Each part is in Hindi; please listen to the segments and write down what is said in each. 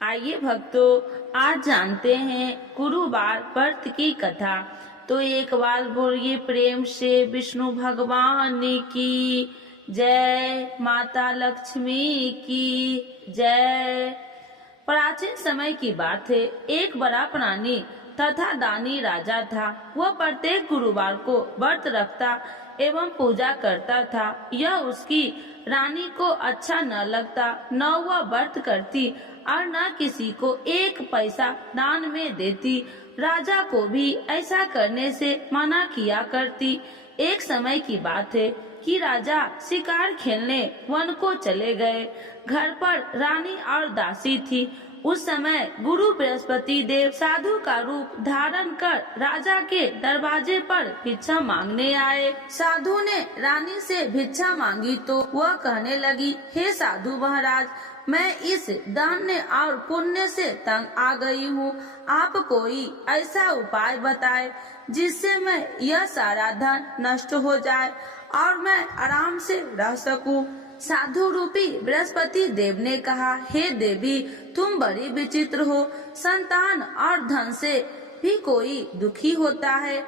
आइए भक्तों, आज जानते हैं गुरुवार व्रत की कथा। तो एक बार बोलिए प्रेम से विष्णु भगवान की जय, माता लक्ष्मी की जय। प्राचीन समय की बात है। एक बड़ा प्राणी तथा दानी राजा था। वह प्रत्येक गुरुवार को व्रत रखता एवं पूजा करता था। यह उसकी रानी को अच्छा न लगता। न वह व्रत करती और न किसी को एक पैसा दान में देती। राजा को भी ऐसा करने से मना किया करती। एक समय की बात है कि राजा शिकार खेलने वन को चले गए। घर पर रानी और दासी थी। उस समय गुरु बृहस्पति देव साधु का रूप धारण कर राजा के दरवाजे पर भिक्षा मांगने आए। साधु ने रानी से भिक्षा मांगी तो वह कहने लगी, हे साधु महाराज, मैं इस दान और पुण्य से तंग आ गई हूँ। आप कोई ऐसा उपाय बताए जिससे मैं यह सारा धन नष्ट हो जाए और मैं आराम से रह सकूं। साधु रूपी बृहस्पति देव ने कहा, हे देवी, तुम बड़ी विचित्र हो। संतान और धन से भी कोई दुखी होता है।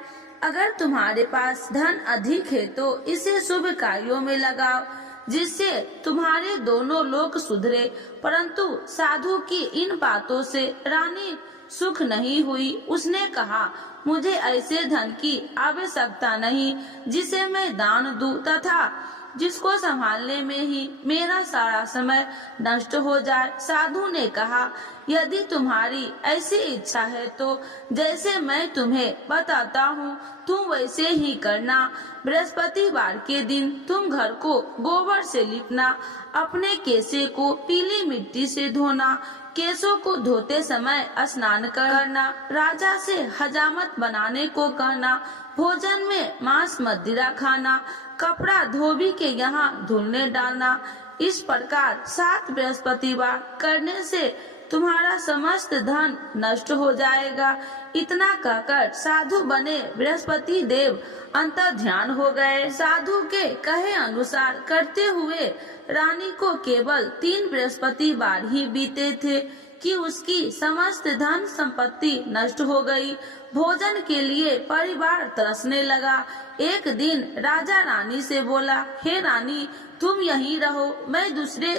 अगर तुम्हारे पास धन अधिक है तो इसे शुभ कार्यों में लगाओ, जिससे तुम्हारे दोनों लोक सुधरे। परंतु साधु की इन बातों से रानी सुख नहीं हुई। उसने कहा, मुझे ऐसे धन की आवश्यकता नहीं जिसे मैं दान दूं तथा जिसको संभालने में ही मेरा सारा समय नष्ट हो जाए। साधु ने कहा, यदि तुम्हारी ऐसी इच्छा है तो जैसे मैं तुम्हें बताता हूँ तुम वैसे ही करना। बृहस्पतिवार के दिन तुम घर को गोबर से लिपना, अपने केसे को पीली मिट्टी से धोना, केसों को धोते समय स्नान करना, राजा से हजामत बनाने को कहना, भोजन में मांस मदिरा खाना, कपड़ा धोबी के यहाँ धुलने डालना। इस प्रकार 7 बृहस्पतिवार करने से तुम्हारा समस्त धन नष्ट हो जाएगा। इतना कहकर साधु बने बृहस्पति देव अंतर्ध्यान हो गए। साधु के कहे अनुसार करते हुए रानी को केवल 3 बृहस्पतिवार ही बीते थे कि उसकी समस्त धन संपत्ति नष्ट हो गई। भोजन के लिए परिवार तरसने लगा। एक दिन राजा रानी से बोला, हे रानी, तुम यहीं रहो, मैं दूसरे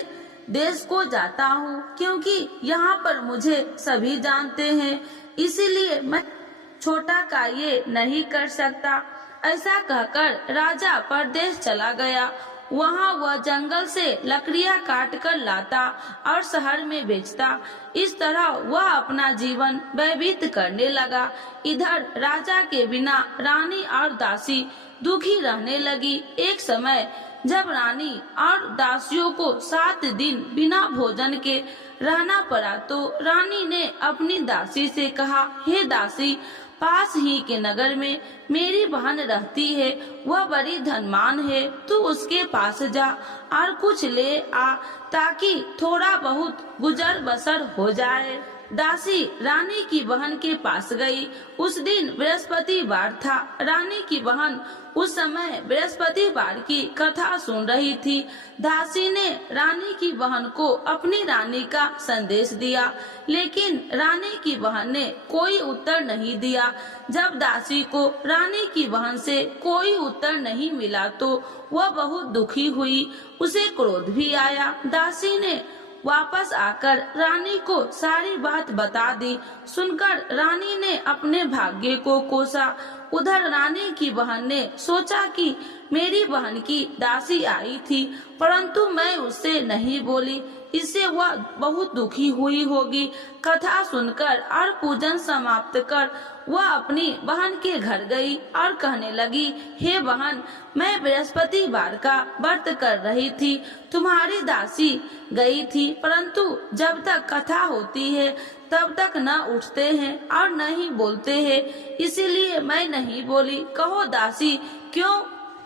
देश को जाता हूँ, क्योंकि यहाँ पर मुझे सभी जानते हैं, इसीलिए मैं छोटा कार्य नहीं कर सकता। ऐसा कहकर राजा परदेश चला गया। वहाँ वह जंगल से लकड़ियाँ काट कर लाता और शहर में बेचता। इस तरह वह अपना जीवन व्यतीत करने लगा। इधर राजा के बिना रानी और दासी दुखी रहने लगी। एक समय जब रानी और दासियों को 7 दिन बिना भोजन के रहना पड़ा तो रानी ने अपनी दासी से कहा, हे दासी, पास ही के नगर में मेरी बहन रहती है, वह बड़ी धनवान है, तू उसके पास जा और कुछ ले आ ताकि थोड़ा बहुत गुजर बसर हो जाए। दासी रानी की बहन के पास गई। उस दिन बृहस्पतिवार था। रानी की बहन उस समय बृहस्पतिवार की कथा सुन रही थी। दासी ने रानी की बहन को अपनी रानी का संदेश दिया, लेकिन रानी की बहन ने कोई उत्तर नहीं दिया। जब दासी को रानी की बहन से कोई उत्तर नहीं मिला तो वह बहुत दुखी हुई। उसे क्रोध भी आया। दासी ने वापस आकर रानी को सारी बात बता दी। सुनकर रानी ने अपने भाग्य को कोसा। उधर रानी की बहन ने सोचा कि मेरी बहन की दासी आई थी, परंतु मैं उससे नहीं बोली, इससे वह बहुत दुखी हुई होगी। कथा सुनकर और पूजन समाप्त कर वह अपनी बहन के घर गई और कहने लगी, हे बहन, मैं बृहस्पतिवार का व्रत कर रही थी, तुम्हारी दासी गई थी, परंतु जब तक कथा होती है तब तक न उठते हैं और न ही बोलते हैं, इसीलिए मैं नहीं बोली। कहो दासी क्यों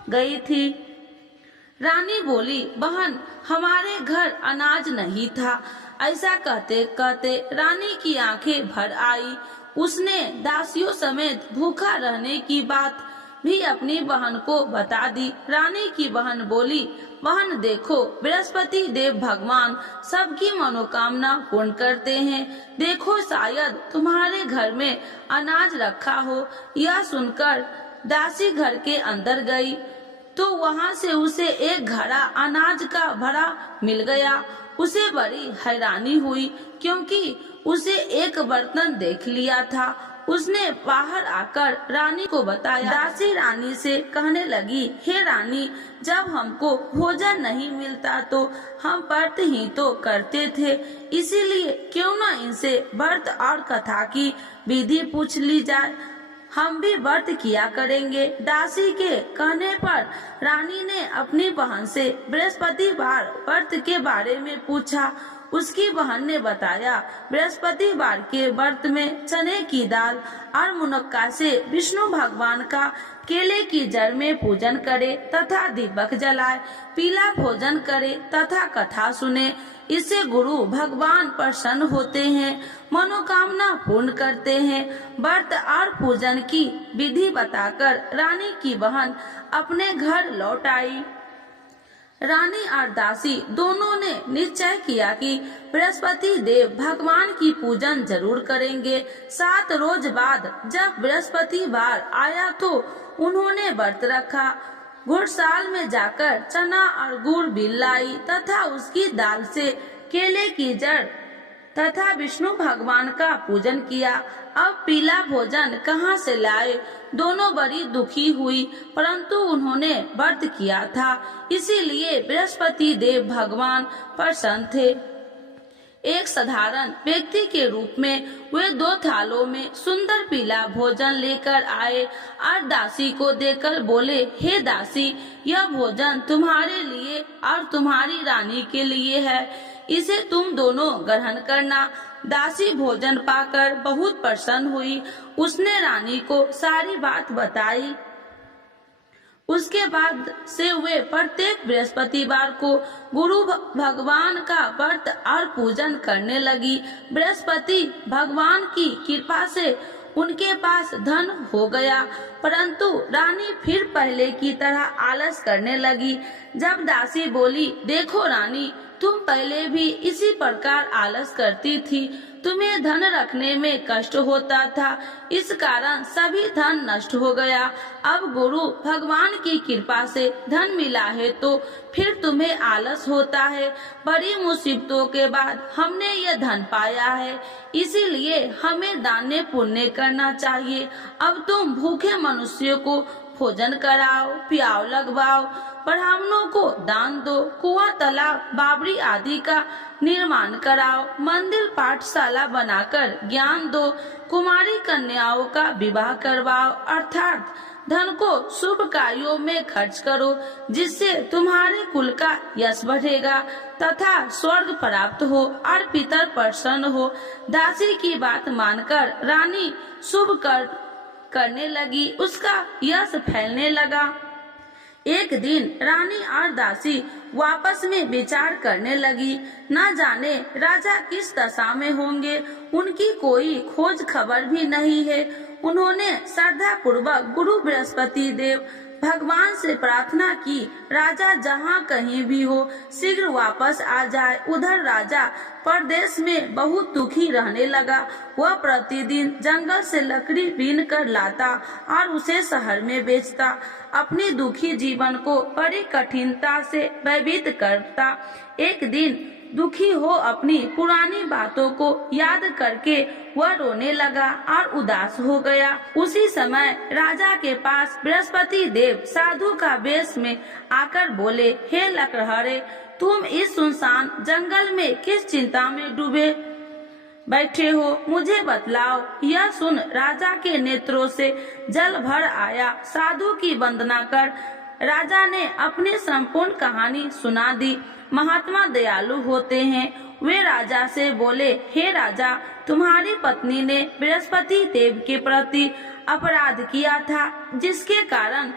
गई थी? रानी बोली, बहन, हमारे घर अनाज नहीं था। ऐसा कहते कहते रानी की आंखें भर आई। उसने दासियों समेत भूखा रहने की बात भी अपनी बहन को बता दी। रानी की बहन बोली, बहन देखो, बृहस्पति देव भगवान सबकी मनोकामना पूर्ण करते हैं। देखो शायद तुम्हारे घर में अनाज रखा हो। यह सुनकर दासी घर के अंदर गई तो वहाँ से उसे एक घड़ा अनाज का भरा मिल गया। उसे बड़ी हैरानी हुई क्योंकि उसे एक बर्तन देख लिया था। उसने बाहर आकर रानी को बताया। दासी रानी से कहने लगी, हे रानी, जब हमको भोजन नहीं मिलता तो हम व्रत ही तो करते थे, इसीलिए क्यों न इनसे व्रत और कथा की विधि पूछ ली जाए, हम भी व्रत किया करेंगे। दासी के कहने पर रानी ने अपनी बहन से बृहस्पतिवार व्रत के बारे में पूछा। उसकी बहन ने बताया, बृहस्पतिवार के व्रत में चने की दाल और मुनक्का से विष्णु भगवान का केले की जड़ में पूजन करे तथा दीपक जलाए, पीला भोजन करे तथा कथा सुने। इससे गुरु भगवान प्रसन्न होते हैं, मनोकामना पूर्ण करते हैं। व्रत और पूजन की विधि बताकर रानी की बहन अपने घर लौट आई। रानी और दासी दोनों ने निश्चय किया कि बृहस्पति देव भगवान की पूजन जरूर करेंगे। 7 रोज बाद जब बृहस्पतिवार आया तो उन्होंने व्रत रखा। घुड़साल में जाकर चना और गुड़ बिल लाई तथा उसकी दाल से केले की जड़ तथा विष्णु भगवान का पूजन किया। अब पीला भोजन कहाँ से लाए? दोनों बड़ी दुखी हुई, परंतु उन्होंने व्रत किया था, इसीलिए बृहस्पति देव भगवान प्रसन्न थे। एक साधारण व्यक्ति के रूप में वे 2 थालों में सुंदर पीला भोजन लेकर आए और दासी को देकर बोले, हे दासी, यह भोजन तुम्हारे लिए और तुम्हारी रानी के लिए है, इसे तुम दोनों ग्रहण करना। दासी भोजन पाकर बहुत प्रसन्न हुई। उसने रानी को सारी बात बताई। उसके बाद से वे प्रत्येक बृहस्पतिवार को गुरु भगवान का व्रत और पूजन करने लगी। बृहस्पति भगवान की कृपा से उनके पास धन हो गया, परंतु रानी फिर पहले की तरह आलस करने लगी। जब दासी बोली, देखो रानी, तुम पहले भी इसी प्रकार आलस करती थी, तुम्हें धन रखने में कष्ट होता था, इस कारण सभी धन नष्ट हो गया। अब गुरु भगवान की कृपा से धन मिला है तो फिर तुम्हें आलस होता है। बड़ी मुसीबतों के बाद हमने यह धन पाया है, इसीलिए हमें दान पुण्य करना चाहिए। अब तुम भूखे मनुष्यों को भोजन कराओ, प्याव लगवाओ, ब्राह्मणों को दान दो, कुआं, तालाब, बावड़ी आदि का निर्माण कराओ, मंदिर पाठशाला बनाकर ज्ञान दो, कुमारी कन्याओं का विवाह करवाओ, अर्थात धन को शुभ कार्यों में खर्च करो, जिससे तुम्हारे कुल का यश बढ़ेगा तथा स्वर्ग प्राप्त हो और पितर प्रसन्न हो। दासी की बात मानकर रानी शुभ करने लगी, उसका यश फैलने लगा। एक दिन रानी और दासी वापस में विचार करने लगी, न जाने राजा किस दशा में होंगे, उनकी कोई खोज खबर भी नहीं है। उन्होंने श्रद्धा पूर्वक गुरु बृहस्पति देव भगवान से प्रार्थना की, राजा जहाँ कहीं भी हो शीघ्र वापस आ जाए। उधर राजा परदेश में बहुत दुखी रहने लगा। वह प्रतिदिन जंगल से लकड़ी बीन कर लाता और उसे शहर में बेचता। अपनी दुखी जीवन को बड़ी कठिनता से व्यतीत करता। एक दिन दुखी हो अपनी पुरानी बातों को याद करके वह रोने लगा और उदास हो गया। उसी समय राजा के पास बृहस्पति देव साधु का वेश में आकर बोले, हे लकड़हारे, तुम इस सुनसान जंगल में किस चिंता में डूबे बैठे हो, मुझे बतलाओ। यह सुन राजा के नेत्रों से जल भर आया। साधु की वंदना कर राजा ने अपनी संपूर्ण कहानी सुना दी। महात्मा दयालु होते हैं। वे राजा से बोले, हे राजा, तुम्हारी पत्नी ने बृहस्पति देव के प्रति अपराध किया था, जिसके कारण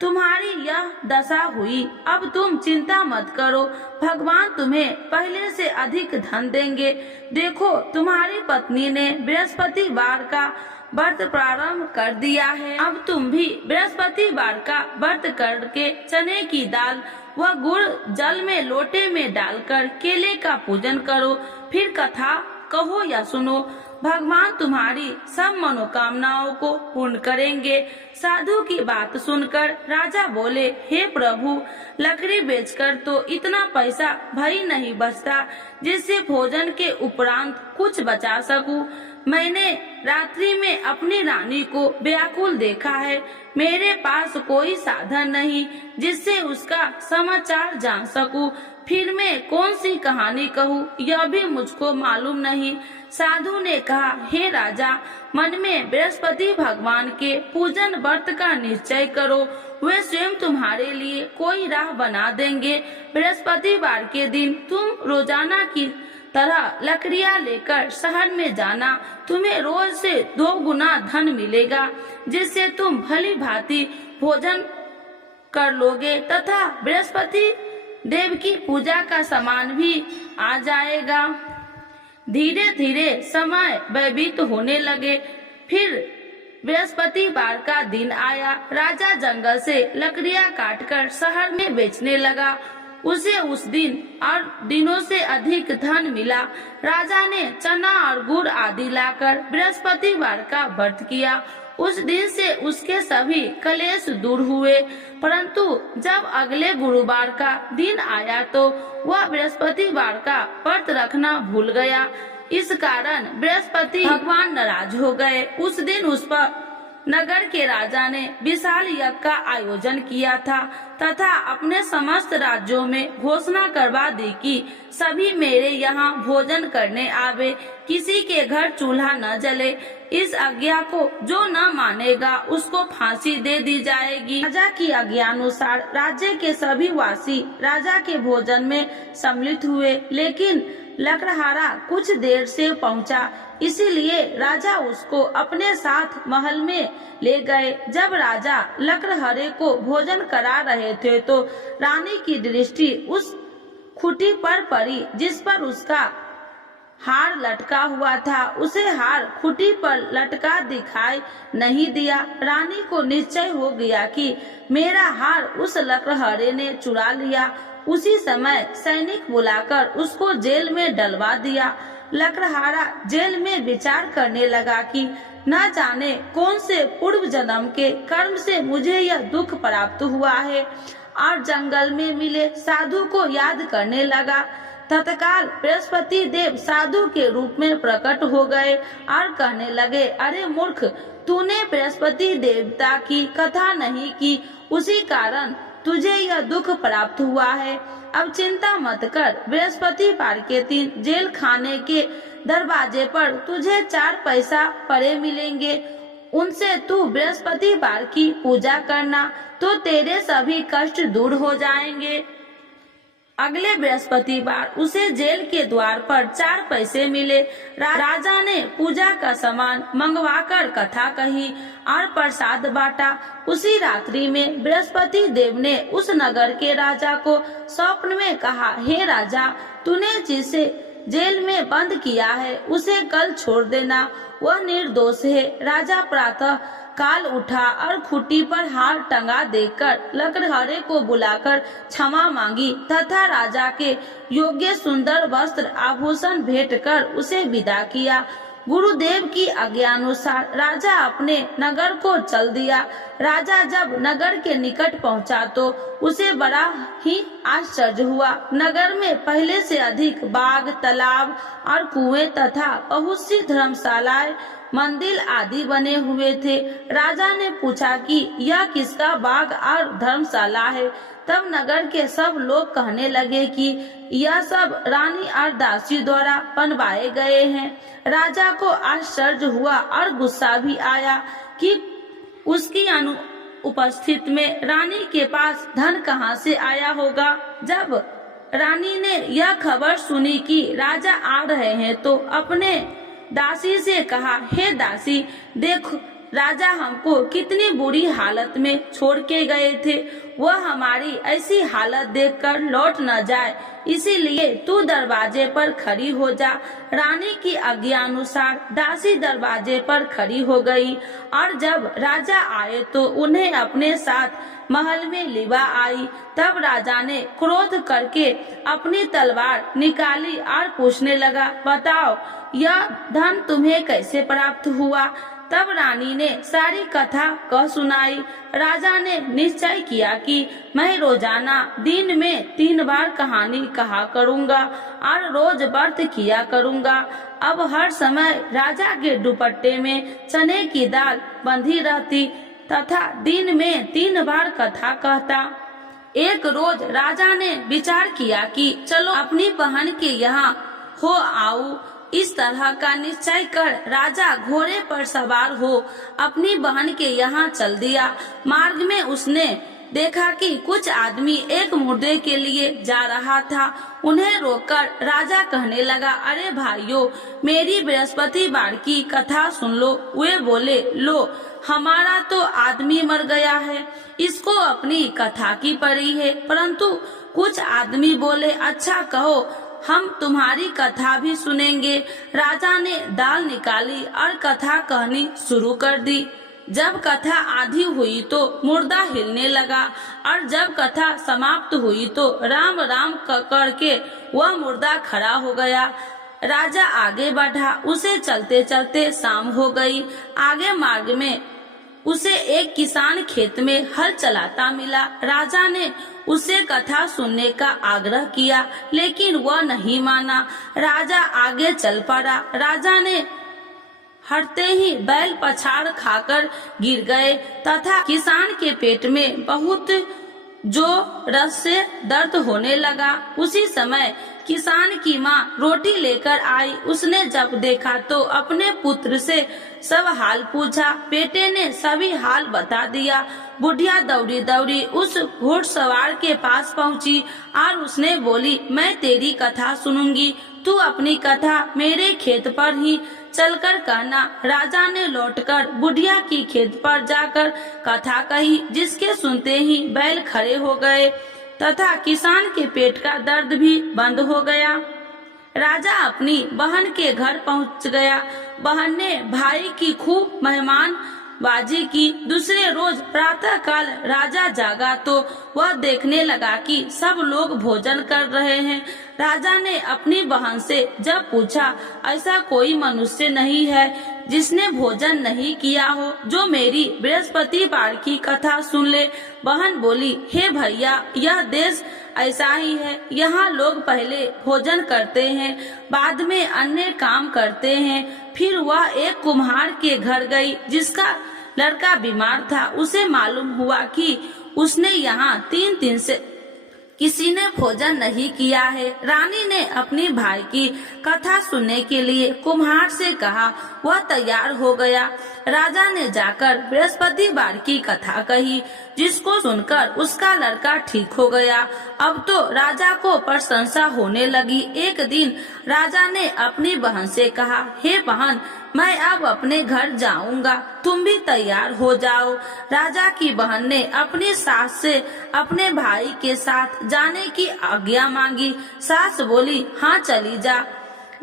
तुम्हारी यह दशा हुई। अब तुम चिंता मत करो, भगवान तुम्हें पहले से अधिक धन देंगे। देखो, तुम्हारी पत्नी ने बृहस्पतिवार का व्रत प्रारंभ कर दिया है। अब तुम भी बृहस्पतिवार का व्रत करके चने की दाल व गुड़ जल में लोटे में डालकर केले का पूजन करो। फिर कथा कहो या सुनो, भगवान तुम्हारी सब मनोकामनाओं को पूर्ण करेंगे। साधु की बात सुनकर राजा बोले, हे प्रभु, लकड़ी बेचकर तो इतना पैसा भई नहीं बचता जिससे भोजन के उपरांत कुछ बचा सकूं। मैंने रात्रि में अपनी रानी को व्याकुल देखा है। मेरे पास कोई साधन नहीं जिससे उसका समाचार जान सकूं। फिर मैं कौन सी कहानी कहूँ यह भी मुझको मालूम नहीं। साधु ने कहा, हे राजा, मन में बृहस्पति भगवान के पूजन व्रत का निश्चय करो, वे स्वयं तुम्हारे लिए कोई राह बना देंगे। बृहस्पतिवार के दिन तुम रोजाना की तरह लकड़ियाँ लेकर शहर में जाना। तुम्हें रोज से 2 गुना धन मिलेगा, जिससे तुम भली भांति भोजन कर लोगे तथा बृहस्पति देव की पूजा का सामान भी आ जाएगा। धीरे धीरे समय व्यतीत होने लगे। फिर बृहस्पतिवार का दिन आया। राजा जंगल से लकड़ियाँ काटकर शहर में बेचने लगा। उसे उस दिन और दिनों से अधिक धन मिला। राजा ने चना और गुड़ आदि लाकर बृहस्पतिवार का व्रत किया। उस दिन से उसके सभी कलेश दूर हुए। परंतु जब अगले गुरुवार का दिन आया तो वह बृहस्पतिवार का व्रत रखना भूल गया। इस कारण बृहस्पति भगवान नाराज हो गए। उस दिन उस पर नगर के राजा ने विशाल यज्ञ का आयोजन किया था तथा अपने समस्त राज्यों में घोषणा करवा दी कि सभी मेरे यहाँ भोजन करने आवे, किसी के घर चूल्हा न जले। इस आज्ञा को जो न मानेगा उसको फांसी दे दी जाएगी। राजा की आज्ञा अनुसार राज्य के सभी वासी राजा के भोजन में सम्मिलित हुए, लेकिन लकड़हारा कुछ देर से पहुंचा, इसीलिए राजा उसको अपने साथ महल में ले गए। जब राजा लकड़हारे को भोजन करा रहे थे तो रानी की दृष्टि उस खूंटी पर पड़ी जिस पर उसका हार लटका हुआ था। उसे हार खूंटी पर लटका दिखाई नहीं दिया। रानी को निश्चय हो गया कि मेरा हार उस लकड़हारे ने चुरा लिया। उसी समय सैनिक बुलाकर उसको जेल में डलवा दिया। लकड़हारा जेल में विचार करने लगा कि न जाने कौन से पूर्व जन्म के कर्म से मुझे यह दुख प्राप्त हुआ है, और जंगल में मिले साधु को याद करने लगा। तत्काल बृहस्पति देव साधु के रूप में प्रकट हो गए और कहने लगे, अरे मूर्ख, तूने बृहस्पति देवता की कथा नहीं की, उसी कारण तुझे यह दुख प्राप्त हुआ है। अब चिंता मत कर, बृहस्पतिवार के दिन जेल खाने के दरवाजे पर तुझे 4 पैसा पड़े मिलेंगे। उनसे तू बृहस्पतिवार की पूजा करना तो तेरे सभी कष्ट दूर हो जाएंगे। अगले बृहस्पतिवार उसे जेल के द्वार पर 4 पैसे मिले। राजा ने पूजा का सामान मंगवाकर कथा कही और प्रसाद बांटा। उसी रात्रि में बृहस्पति देव ने उस नगर के राजा को स्वप्न में कहा, हे राजा, तूने जिसे जेल में बंद किया है उसे कल छोड़ देना, वह निर्दोष है। राजा प्रातः काल उठा और खूंटी पर हार टंगा देखकर लकड़हारे को बुलाकर क्षमा मांगी तथा राजा के योग्य सुंदर वस्त्र आभूषण भेंट कर उसे विदा किया। गुरुदेव की आज्ञानुसार राजा अपने नगर को चल दिया। राजा जब नगर के निकट पहुंचा तो उसे बड़ा ही आश्चर्य हुआ। नगर में पहले से अधिक बाग, तालाब और कुएं तथा बहुत सी धर्मशालाएं, मंदिर आदि बने हुए थे। राजा ने पूछा कि यह किसका बाग और धर्मशाला है। तब नगर के सब लोग कहने लगे कि यह सब रानी और दासी द्वारा बनवाए गए हैं। राजा को आश्चर्य हुआ और गुस्सा भी आया कि उसकी उपस्थित में रानी के पास धन कहां से आया होगा। जब रानी ने यह खबर सुनी कि राजा आ रहे हैं तो अपने दासी से कहा, हे दासी, देख, राजा हमको कितनी बुरी हालत में छोड़ के गए थे, वह हमारी ऐसी हालत देखकर लौट न जाए, इसीलिए तू दरवाजे पर खड़ी हो जा। रानी की आज्ञानुसार दासी दरवाजे पर खड़ी हो गई और जब राजा आए तो उन्हें अपने साथ महल में लिवा आई। तब राजा ने क्रोध करके अपनी तलवार निकाली और पूछने लगा, बताओ यह धन तुम्हें कैसे प्राप्त हुआ। तब रानी ने सारी कथा कह सुनाई। राजा ने निश्चय किया कि मैं रोजाना दिन में 3 बार कहानी कहा करूँगा और रोज व्रत किया करूँगा। अब हर समय राजा के दुपट्टे में चने की दाल बंधी रहती तथा दिन में 3 बार कथा कहता। एक रोज राजा ने विचार किया कि चलो अपनी बहन के यहाँ हो आऊं। इस तरह का निश्चय कर राजा घोड़े पर सवार हो अपनी बहन के यहाँ चल दिया। मार्ग में उसने देखा कि कुछ आदमी एक मुर्दे के लिए जा रहा था। उन्हें रोककर राजा कहने लगा, अरे भाइयों, मेरी बृहस्पतिवार की कथा सुन लो। वे बोले, लो हमारा तो आदमी मर गया है, इसको अपनी कथा की पड़ी है। परंतु कुछ आदमी बोले, अच्छा कहो, हम तुम्हारी कथा भी सुनेंगे। राजा ने दाल निकाली और कथा कहनी शुरू कर दी। जब कथा आधी हुई तो मुर्दा हिलने लगा और जब कथा समाप्त हुई तो राम राम करके वह मुर्दा खड़ा हो गया। राजा आगे बढ़ा, उसे चलते चलते शाम हो गई। आगे मार्ग में उसे एक किसान खेत में हल चलाता मिला। राजा ने उससे कथा सुनने का आग्रह किया, लेकिन वह नहीं माना। राजा आगे चल पड़ा। राजा ने हटते ही बैल पछाड़ खाकर गिर गए तथा किसान के पेट में बहुत जोर से दर्द होने लगा। उसी समय किसान की माँ रोटी लेकर आई। उसने जब देखा तो अपने पुत्र से सब हाल पूछा। बेटे ने सभी हाल बता दिया। बुढ़िया दौड़ी दौड़ी उस घोड़सवार के पास पहुँची और उसने बोली, मैं तेरी कथा सुनूंगी, तू अपनी कथा मेरे खेत पर ही चलकर कहना। राजा ने लौटकर बुढ़िया की खेत पर जाकर कथा कही, जिसके सुनते ही बैल खड़े हो गए तथा किसान के पेट का दर्द भी बंद हो गया। राजा अपनी बहन के घर पहुंच गया। बहन ने भाई की खूब मेहमानबाजी की। दूसरे रोज प्रातः काल राजा जागा तो वह देखने लगा कि सब लोग भोजन कर रहे हैं। राजा ने अपनी बहन से जब पूछा, ऐसा कोई मनुष्य नहीं है जिसने भोजन नहीं किया हो जो मेरी बृहस्पतिवार की कथा सुन ले। बहन बोली, हे भैया, यह देश ऐसा ही है। यहाँ लोग पहले भोजन करते हैं, बाद में अन्य काम करते हैं। फिर वह एक कुम्हार के घर गई जिसका लड़का बीमार था। उसे मालूम हुआ कि उसने यहाँ 3 दिन से किसी ने भोजन नहीं किया है। रानी ने अपनी भाई की कथा सुनने के लिए कुम्हार से कहा। वह तैयार हो गया। राजा ने जाकर बृहस्पतिवार की कथा कही, जिसको सुनकर उसका लड़का ठीक हो गया। अब तो राजा को प्रशंसा होने लगी। एक दिन राजा ने अपनी बहन से कहा, हे बहन, मैं अब अपने घर जाऊंगा, तुम भी तैयार हो जाओ। राजा की बहन ने अपनी सास से अपने भाई के साथ जाने की आज्ञा मांगी। सास बोली, हाँ चली जा,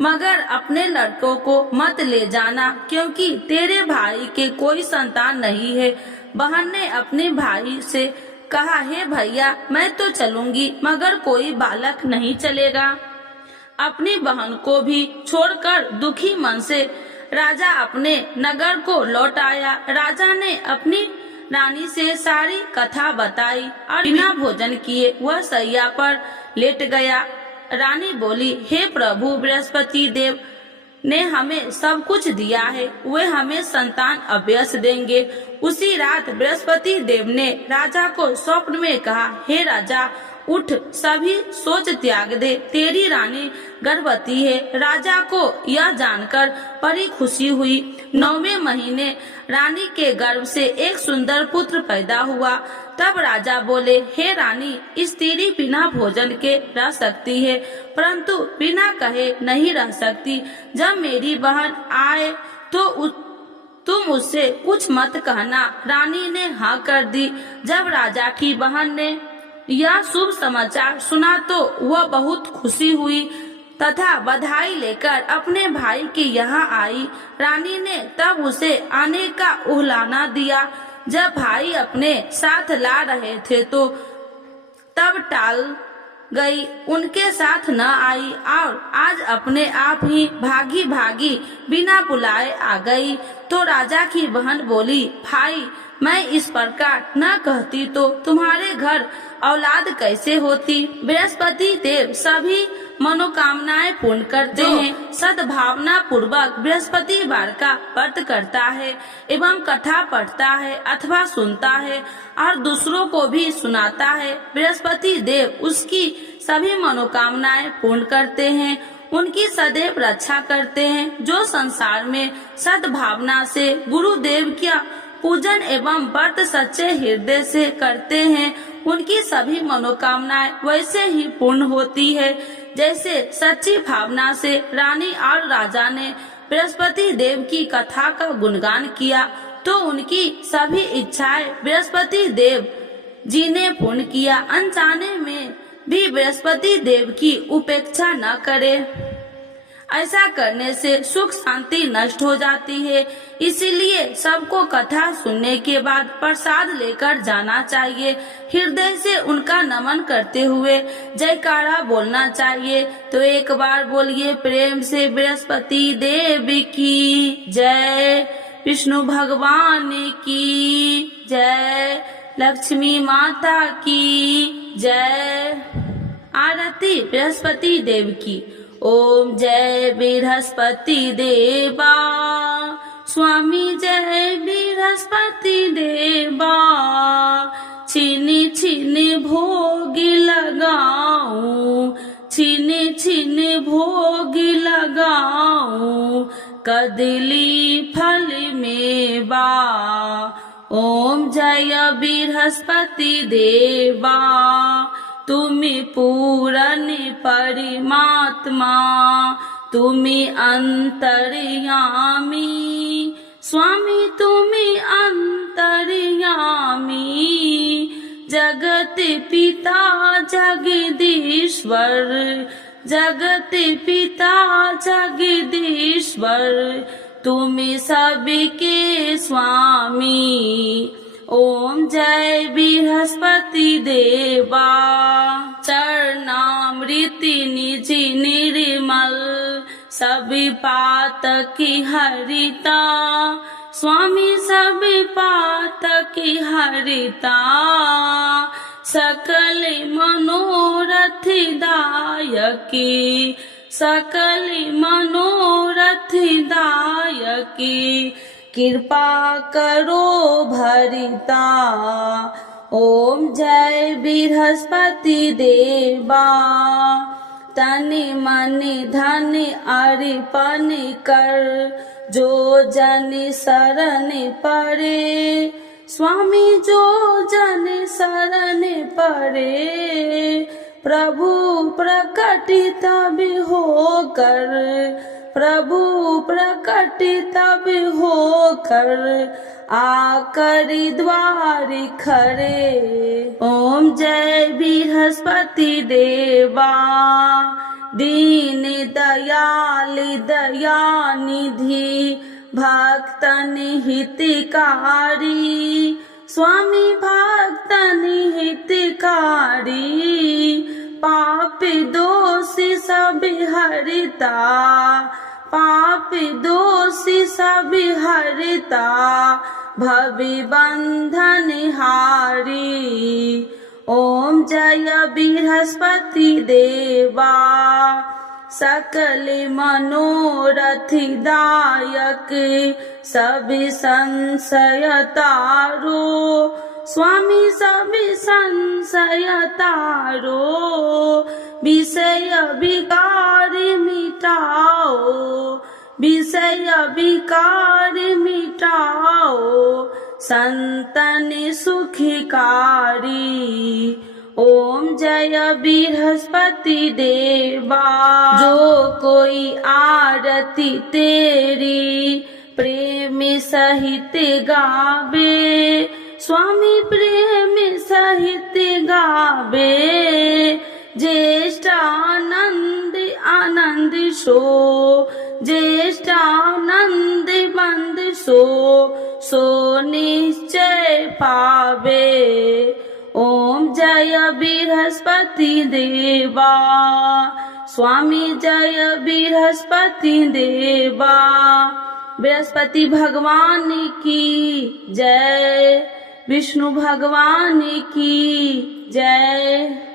मगर अपने लड़कों को मत ले जाना, क्योंकि तेरे भाई के कोई संतान नहीं है। बहन ने अपने भाई से कहा, हे भैया, मैं तो चलूंगी, मगर कोई बालक नहीं चलेगा। अपनी बहन को भी छोड़कर दुखी मन से राजा अपने नगर को लौट आया। राजा ने अपनी रानी से सारी कथा बताई और बिना भोजन किए वह सैया पर लेट गया। रानी बोली, हे प्रभु, बृहस्पति देव ने हमें सब कुछ दिया है, वे हमें संतान अवश्य देंगे। उसी रात बृहस्पति देव ने राजा को स्वप्न में कहा, हे राजा, उठ, सभी सोच त्याग दे, तेरी रानी गर्भवती है। राजा को यह जानकर बड़ी खुशी हुई। 9वें महीने रानी के गर्भ से एक सुंदर पुत्र पैदा हुआ। तब राजा बोले, हे रानी, स्त्री बिना भोजन के रह सकती है, परंतु बिना कहे नहीं रह सकती। जब मेरी बहन आए तो तुम उससे कुछ मत कहना। रानी ने हाँ कर दी। जब राजा की बहन ने यह शुभ समाचार सुना तो वह बहुत खुशी हुई तथा बधाई लेकर अपने भाई के यहाँ आई। रानी ने तब उसे आने का उहलाना दिया। जब भाई अपने साथ ला रहे थे तो तब टाल गई, उनके साथ न आई और आज अपने आप ही भागी भागी बिना बुलाए आ गई। तो राजा की बहन बोली, भाई मैं इस प्रकार न कहती तो तुम्हारे घर औलाद कैसे होती। बृहस्पति देव सभी मनोकामनाएं पूर्ण करते हैं। सद्भावना पूर्वक बृहस्पतिवार का व्रत करता है एवं कथा पढ़ता है अथवा सुनता है और दूसरों को भी सुनाता है, बृहस्पति देव उसकी सभी मनोकामनाएं पूर्ण करते हैं, उनकी सदैव रक्षा करते हैं। जो संसार में सद्भावना से गुरुदेव का पूजन एवं व्रत सच्चे हृदय से करते हैं, उनकी सभी मनोकामनाएं वैसे ही पूर्ण होती है जैसे सच्ची भावना से रानी और राजा ने बृहस्पति देव की कथा का गुणगान किया तो उनकी सभी इच्छाएं बृहस्पति देव जी ने पूर्ण किया। अनजाने में भी बृहस्पति देव की उपेक्षा न करे, ऐसा करने से सुख शांति नष्ट हो जाती है। इसीलिए सबको कथा सुनने के बाद प्रसाद लेकर जाना चाहिए। हृदय से उनका नमन करते हुए जयकारा बोलना चाहिए। तो एक बार बोलिए प्रेम से, बृहस्पति देव की जय, विष्णु भगवान की जय, लक्ष्मी माता की जय। आरती बृहस्पति देव की। ओम जय बृहस्पति देवा, स्वामी जय बृहस्पति देवा, छिनी छिनी भोग लगाऊं, छिनी छिनी भोग लगाऊं, कदली फल मेवा। ओम जय बृहस्पति देवा, तुम्ही पूरन परमात्मा, तुम्ही अंतर्यामी, स्वामी तुम्ही अंतर्यामी, जगत पिता जगदीश्वर, जगत पिता जगदीश्वर, तुम्ही सबके स्वामी। ओम जय बृहस्पति देवा, चरणामृति निज निर्मल, सभी पातक हरिता, स्वामी सभी पातक हरिता, सकल मनोरथ दायकी, सकल मनोरथ दायकी, कृपा करो भरिता। ओम जय बृहस्पति देवा, तन मन धन अर्पण कर, जो जन शरण पड़े, स्वामी जो जन शरण पड़े, प्रभु प्रकट तब होकर, प्रभु प्रकट तब होकर, आकर द्वार खड़े। ओम जय बृहस्पति देवा, दीन दयाल दयानिधि, भक्तन हितकारी, स्वामी भक्तन हितकारी, पाप दोष सब हरिता, पाप दोष सब हरिता, भवि बंधन हारी। ओम जय बृहस्पति देवा, सकल मनोरथ दायक, सभी संशय तारो, स्वामी सभी संशय तारो, विषय विकार मिटाओ, विषय विकार मिटाओ, संतन सुखकारी। ओम जय बृहस्पति देवा, जो कोई आरती तेरी प्रेम सहित गावे, स्वामी प्रेम सहित गावे। ज्येष्ठ आनंद आनंद सो, ज्येष्ठ आनंद बंद सो, सो निश्चय पावे। ओम जय बृहस्पति देवा, स्वामी जय बृहस्पति देवा। बृहस्पति भगवान की जय, विष्णु भगवान की जय।